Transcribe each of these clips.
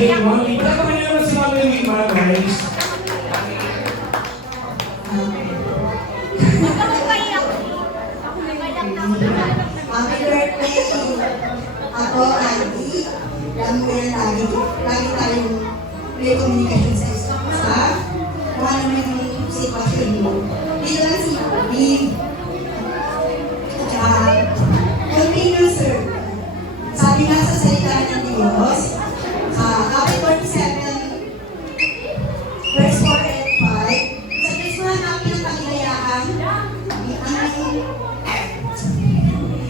Okay, Mami. Dapat ka naman si Mami yung mga guys. Happy birthday! Ako, Andy. Alam mo yan, lagi tayong may communication sa staff. Kung ano yung sitwasyon mo. Dito lang si Bim. Continue, sir. Sabi nga sa salita ng Diyos, Happy 47, verse 4 and 5. Sa Kristo na namin ang kaligayahan,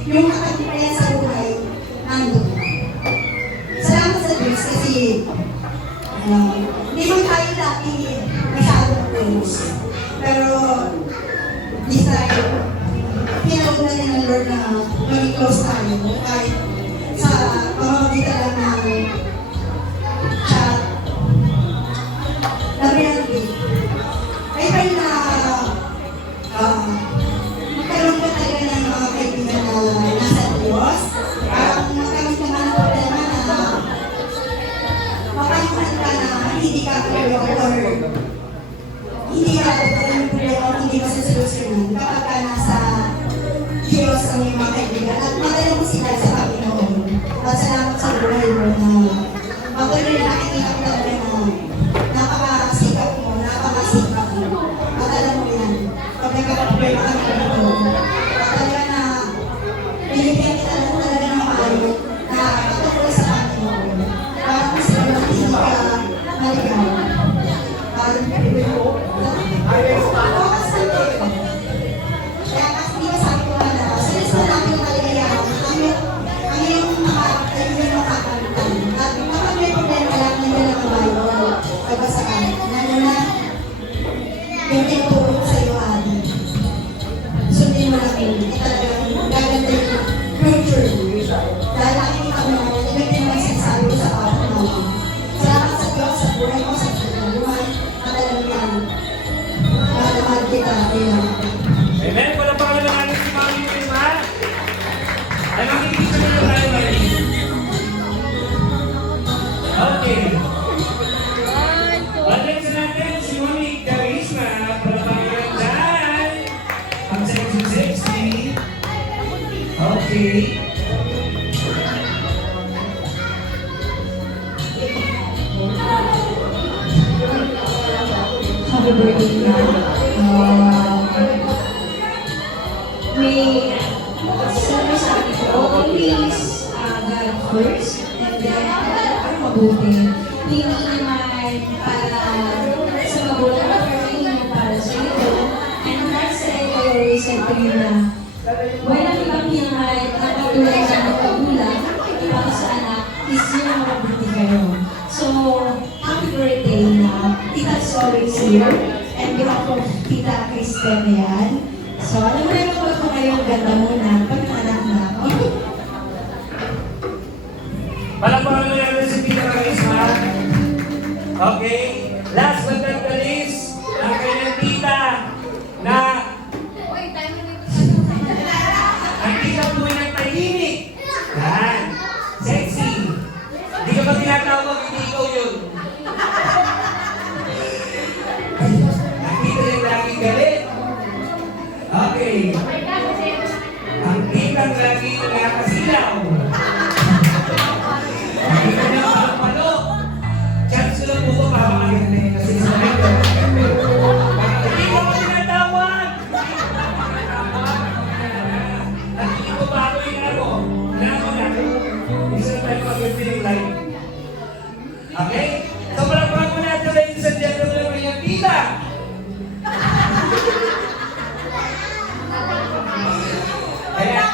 yung nakatipayan sa buhay, nandun. Salamat sa Diyos kasi hindi man tayo dati masyadong close. Pero this time, pinawag na rin ng Lord na maging close tayo. Kahit sa pamamagitan lang ng chat, na reality. Ay tayo na magkaroon pa talaga ng mga kaibigan na nasa Diyos. Magkaroon ka ng problema na mapayuhan ka na hindi ka tulog or hindi ka tulog o hindi ka susolusyonan kapag ka nasa Diyos ang iyong mga kaibigan at madala mo sila sa Panginoon. At salamat sa buhay mo na patuloy na nakikita ko talaga na napakasikap mo, napakasikap mo. At alam mo yan, pag nagkakaproblema ka ng Panginoon, at talaga na binibigyan kita lang talaga ng maayo na patuloy sa Panginoon. Para kung sila hindi ka maligaw. Parang pinibig mo. Kaya kasi di ba sabi ko na sa listo natin yung kaligayahan, ang iyong makakalitan. At kapag may problema lang, nandiyan ang kabayo. Kabasakan. Nandiyan na yung tinuturo ko sa iyo, Adi. Sundin mo lang yun. Talagang gaganda yung future. Dahil nakikita mo na nilagyan mo yung sinasabi ko sa kapatid namin. Salamat sa Diyos, sa buhay mo, sa buhay. At alam yan, mahal kita. Amen. Wala pa kami naman si Mami yung ha? Ay, makikita mo na tayo ngayon. Okay. Balik sa natin si Mami Charisma. Palapangan dyan. Ang sexy. Okay. Happy birthday na. May sabi ko, always God first, and then para mabuti. Hindi naman para sa mabuti, pero hindi naman para sa ito. And that's why I always said to you na walang ibang hinahal na katulad sa magpagulang para sa anak is yung mabuti kayo. So, happy birthday na. Tita's always here. And behalf of Tita Kristen yan. So, alam mo na yung pag kayong ganda muna pag anak na ako. Palapangan mo natin si Tita Charisma. Okay. Last but not the least, ang kanyang tita na ang tita po ay nagtahimik. Yan. Sexy. Hindi ka ba tinatawag, hindi ikaw yun. Ang tita yung laging galit. Okay. Ang titang laging nakasilaw. Ang tita niya palo. Chance lang po ko papakagin na yun kasi sa ito. Hindi ko ba tinatawag? Hindi ko ba ako yung ako? Isa tayo mag-feeling live. Okay? So, palapang mo natin ladies and gentlemen ng iyong tita. Kaya,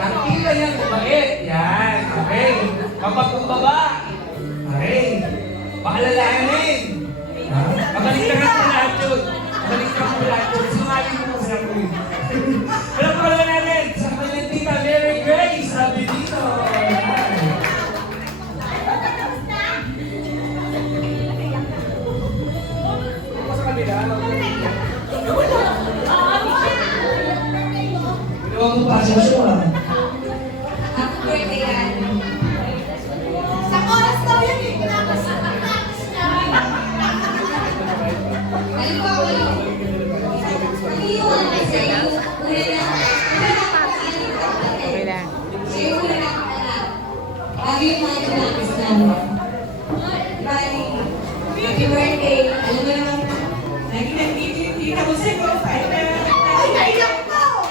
ang tita yan, mabait. Yan. Okay. Mapagkumbaba. Okay. Paalalahanin. Mabalikan mo lahat yun. Mabalikan mo lahat yun. Sinungaling mo sa ako yun. Palapang natin sa kanyang tita, Mary Grace. Sabi dito. Ginawa mo pa siya siya. Happy birthday yan. Sa oras daw yun eh. Happy birthday. Alam mo naman, lagi nagtitita ko sa profile. Ay, naiyak ko!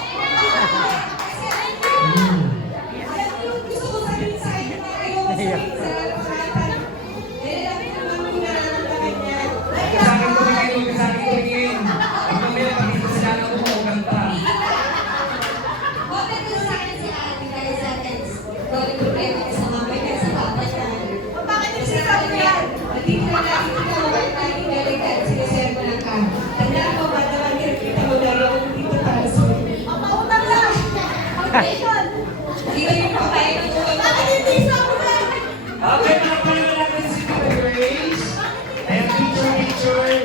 Alam mo, gusto ko sabihin sa akin, ayaw ko sabihin sa lahat. Alam mo naman kung nararamdaman niya. Sa akin tumingin, sa akin tumingin. Ang mamaya, pag-isa sila na kumukanta. Bakit gusto sa akin si ate dahil sa akin? Dahil problema niya sa mama niya, sa papa niya. Bakit yung sinasabi mo yan? Nandito na lagi kita mabait na yung delegate. Sinaservo lang ka. Tandaan mo ba naman kita mo dahil ako dito para sa iyo. Pautang lang! Foundation! Dito yung pakain ng ulo. Bakit hindi sa ulo? Okay, mga pala natin si Tita Grace. Ayan, picture. Picture.